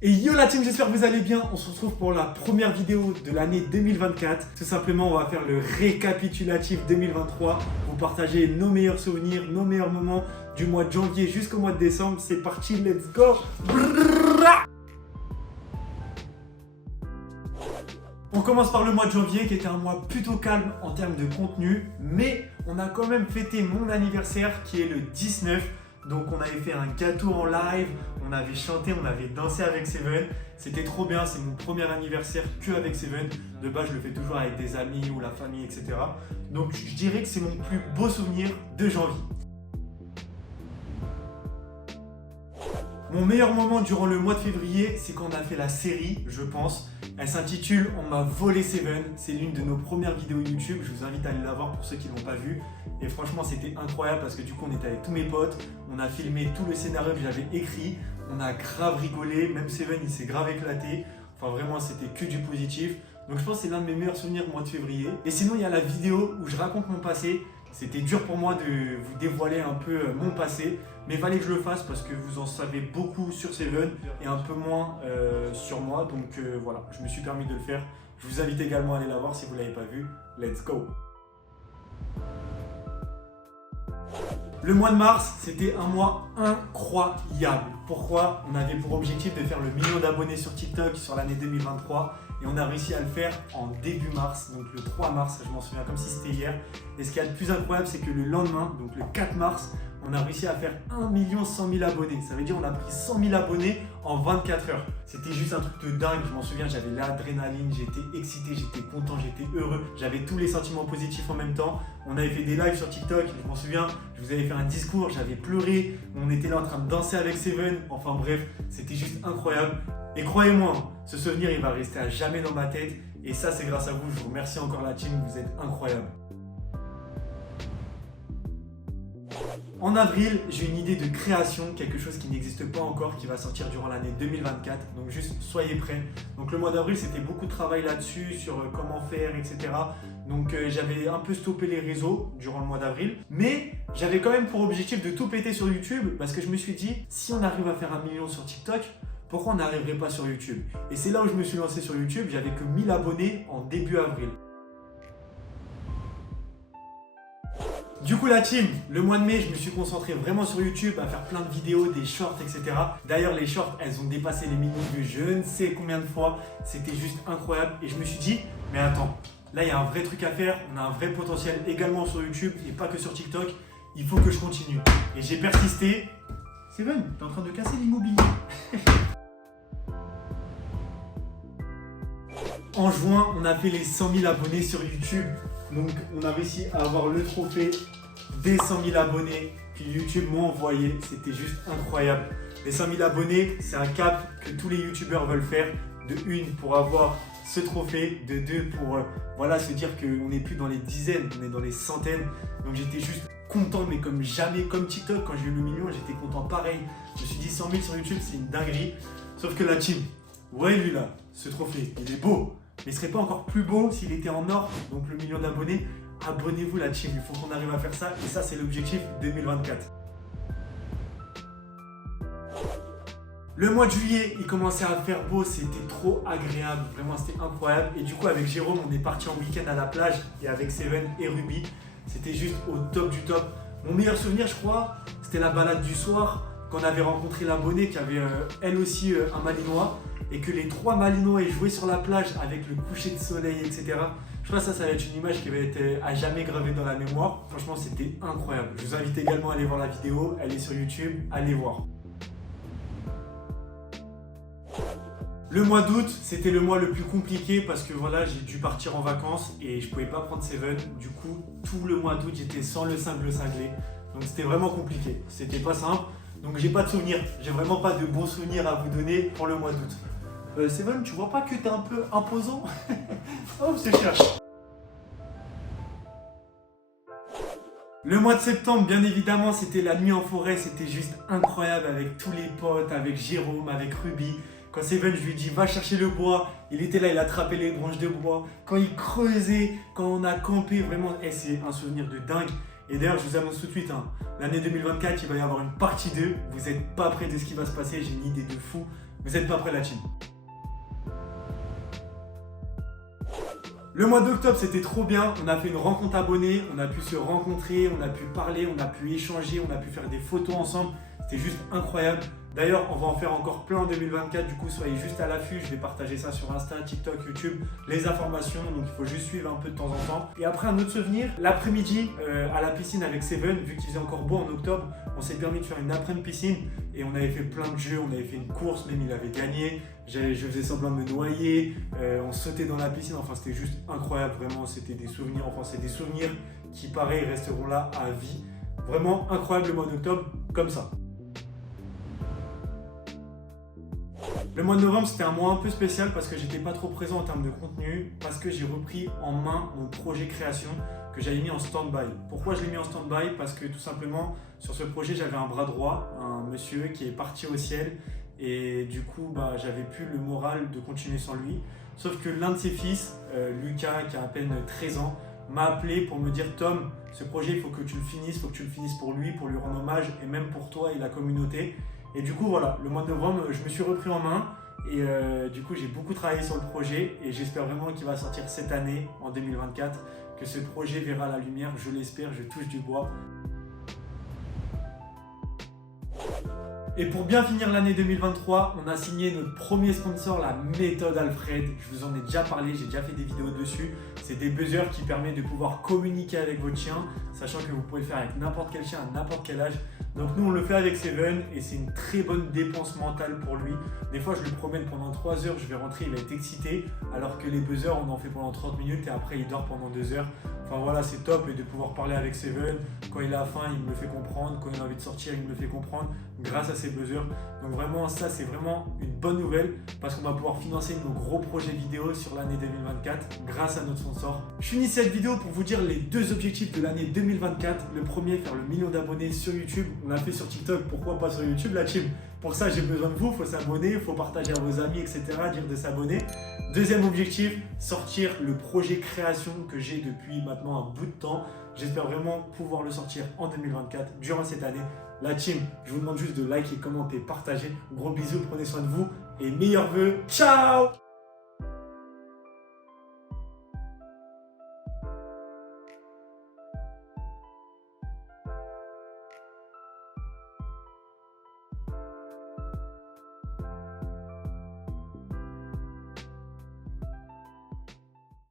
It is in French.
Et yo la team, j'espère que vous allez bien. On se retrouve pour la première vidéo de l'année 2024. Tout simplement, on va faire le récapitulatif 2023. Vous partager nos meilleurs souvenirs, nos meilleurs moments du mois de janvier jusqu'au mois de décembre. C'est parti, let's go. On commence par le mois de janvier qui était un mois plutôt calme en termes de contenu. Mais on a quand même fêté mon anniversaire qui est le 19. Donc on avait fait un gâteau en live, on avait chanté, on avait dansé avec Seven. C'était trop bien, c'est mon premier anniversaire que avec Seven. De base je le fais toujours avec des amis ou la famille, etc. Donc je dirais que c'est mon plus beau souvenir de janvier. Mon meilleur moment durant le mois de février, c'est quand on a fait la série, je pense. Elle s'intitule « On m'a volé Seven ». C'est l'une de nos premières vidéos YouTube. Je vous invite à aller la voir pour ceux qui ne l'ont pas vue. Et franchement, c'était incroyable parce que du coup, on était avec tous mes potes. On a filmé tout le scénario que j'avais écrit. On a grave rigolé. Même Seven, il s'est grave éclaté. Enfin, vraiment, c'était que du positif. Donc, je pense que c'est l'un de mes meilleurs souvenirs au mois de février. Et sinon, il y a la vidéo où je raconte mon passé. C'était dur pour moi de vous dévoiler un peu mon passé, mais il fallait que je le fasse parce que vous en savez beaucoup sur Seven et un peu moins sur moi. Donc voilà, je me suis permis de le faire. Je vous invite également à aller la voir si vous ne l'avez pas vue. Let's go! Le mois de mars, c'était un mois incroyable. Pourquoi? On avait pour objectif de faire le million d'abonnés sur TikTok sur l'année 2023 et on a réussi à le faire en début mars, donc le 3 mars, je m'en souviens comme si c'était hier. Et ce qui est le plus incroyable, c'est que le lendemain, donc le 4 mars, on a réussi à faire 1 100 000 abonnés. Ça veut dire qu'on a pris 100 000 abonnés en 24 heures. C'était juste un truc de dingue. Je m'en souviens, j'avais l'adrénaline, j'étais excité, j'étais content, j'étais heureux. J'avais tous les sentiments positifs en même temps. On avait fait des lives sur TikTok. Je m'en souviens, je vous avais fait un discours, j'avais pleuré. On était là en train de danser avec Seven. Enfin bref, c'était juste incroyable. Et croyez-moi, ce souvenir, il va rester à jamais dans ma tête. Et ça, c'est grâce à vous. Je vous remercie encore la team. Vous êtes incroyables. En avril, j'ai une idée de création, quelque chose qui n'existe pas encore, qui va sortir durant l'année 2024. Donc juste soyez prêts. Donc le mois d'avril, c'était beaucoup de travail là-dessus, sur comment faire, etc. Donc j'avais un peu stoppé les réseaux durant le mois d'avril. Mais j'avais quand même pour objectif de tout péter sur YouTube parce que je me suis dit, si on arrive à faire 1 million sur TikTok, pourquoi on n'arriverait pas sur YouTube? Et c'est là où je me suis lancé sur YouTube. J'avais que 1000 abonnés en début avril. Du coup la team, le mois de mai, je me suis concentré vraiment sur YouTube à faire plein de vidéos, des shorts, etc. D'ailleurs les shorts, elles ont dépassé les millions de vues je ne sais combien de fois. C'était juste incroyable et je me suis dit, mais attends, là il y a un vrai truc à faire, on a un vrai potentiel également sur YouTube et pas que sur TikTok. Il faut que je continue. Et j'ai persisté. Seven, t'es en train de casser l'immobilier. En juin, on a fait les 100 000 abonnés sur YouTube. Donc, on a réussi à avoir le trophée des 100 000 abonnés que YouTube m'a envoyé. C'était juste incroyable. Les 100 000 abonnés, c'est un cap que tous les YouTubeurs veulent faire. De une, pour avoir ce trophée. De deux, pour voilà, se dire qu'on n'est plus dans les dizaines, on est dans les centaines. Donc, j'étais juste content, mais comme jamais. Comme TikTok, quand j'ai eu le million, j'étais content pareil. Je me suis dit 100 000 sur YouTube, c'est une dinguerie. Sauf que la team, ouais, lui là, ce trophée, il est beau. Mais il serait pas encore plus beau s'il était en or, donc le million d'abonnés. Abonnez-vous la team, il faut qu'on arrive à faire ça et ça c'est l'objectif 2024. Le mois de juillet, il commençait à faire beau, c'était trop agréable, vraiment c'était incroyable. Et du coup avec Jérôme, on est parti en week-end à la plage et avec Seven et Ruby, c'était juste au top du top. Mon meilleur souvenir je crois, c'était la balade du soir quand on avait rencontré l'abonnée qui avait elle aussi un malinois. Et que les 3 malinois aient joué sur la plage avec le coucher de soleil, etc. Je crois que ça va être une image qui va être à jamais gravée dans la mémoire. Franchement, c'était incroyable. Je vous invite également à aller voir la vidéo. Elle est sur YouTube. Allez voir. Le mois d'août, c'était le mois le plus compliqué parce que voilà, j'ai dû partir en vacances et je pouvais pas prendre Seven. Du coup, tout le mois d'août, j'étais sans le cinglé. Donc c'était vraiment compliqué. C'était pas simple. Donc j'ai pas de souvenirs. J'ai vraiment pas de bons souvenirs à vous donner pour le mois d'août. Seven, tu vois pas que t'es un peu imposant? Oh, c'est cher. Le mois de septembre, bien évidemment, c'était la nuit en forêt. C'était juste incroyable avec tous les potes, avec Jérôme, avec Ruby. Quand Seven, je lui dis va chercher le bois, il était là, il attrapait les branches de bois. Quand il creusait, quand on a campé, vraiment, c'est un souvenir de dingue. Et d'ailleurs, je vous annonce tout de suite, hein, l'année 2024, il va y avoir une partie 2. Vous n'êtes pas prêts de ce qui va se passer, j'ai une idée de fou. Vous n'êtes pas prêts, la team. Le mois d'octobre, c'était trop bien. On a fait une rencontre abonnée, on a pu se rencontrer, on a pu parler, on a pu échanger, on a pu faire des photos ensemble. C'était juste incroyable. D'ailleurs, on va en faire encore plein en 2024. Du coup, soyez juste à l'affût. Je vais partager ça sur Insta, TikTok, YouTube, les informations. Donc, il faut juste suivre un peu de temps en temps. Et après, un autre souvenir, l'après-midi à la piscine avec Seven, vu qu'il faisait encore beau en octobre, on s'est permis de faire une après-midi piscine et on avait fait plein de jeux. On avait fait une course, même il avait gagné. Je faisais semblant de me noyer. On sautait dans la piscine. Enfin, c'était juste incroyable. Vraiment, c'était des souvenirs. Enfin, c'est des souvenirs qui, pareil, resteront là à vie. Vraiment incroyable le mois d'octobre, comme ça. Le mois de novembre, c'était un mois un peu spécial parce que j'étais pas trop présent en termes de contenu, parce que j'ai repris en main mon projet création que j'avais mis en stand-by. Pourquoi je l'ai mis en stand-by? Parce que tout simplement, sur ce projet, j'avais un bras droit, un monsieur qui est parti au ciel et du coup, j'avais plus le moral de continuer sans lui. Sauf que l'un de ses fils, Lucas, qui a à peine 13 ans, m'a appelé pour me dire « Tom, ce projet, il faut que tu le finisses, il faut que tu le finisses pour lui rendre hommage et même pour toi et la communauté. » Et du coup, voilà, le mois de novembre, je me suis repris en main et du coup, j'ai beaucoup travaillé sur le projet et j'espère vraiment qu'il va sortir cette année, en 2024, que ce projet verra la lumière, je l'espère, je touche du bois. Et pour bien finir l'année 2023, on a signé notre premier sponsor, la méthode Alfred. Je vous en ai déjà parlé, j'ai déjà fait des vidéos dessus. C'est des buzzers qui permettent de pouvoir communiquer avec votre chien, sachant que vous pouvez le faire avec n'importe quel chien, à n'importe quel âge. Donc nous, on le fait avec Seven et c'est une très bonne dépense mentale pour lui. Des fois, je le promène pendant 3 heures, je vais rentrer, il va être excité, alors que les buzzers, on en fait pendant 30 minutes et après, il dort pendant 2 heures. Enfin voilà, c'est top et de pouvoir parler avec Seven. Quand il a faim, il me le fait comprendre. Quand il a envie de sortir, il me le fait comprendre grâce à ces buzzers. Donc vraiment, ça, c'est vraiment une bonne nouvelle parce qu'on va pouvoir financer nos gros projets vidéo sur l'année 2024 grâce à notre sponsor. Je finis cette vidéo pour vous dire les 2 objectifs de l'année 2024. Le premier, faire le 1 million d'abonnés sur YouTube. On l'a fait sur TikTok, pourquoi pas sur YouTube, la team? Pour ça, j'ai besoin de vous, il faut s'abonner, il faut partager à vos amis, etc. Dire de s'abonner. Deuxième objectif, sortir le projet création que j'ai depuis maintenant un bout de temps. J'espère vraiment pouvoir le sortir en 2024, durant cette année. La team, je vous demande juste de liker, commenter, partager. Gros bisous, prenez soin de vous et meilleurs vœux. Ciao!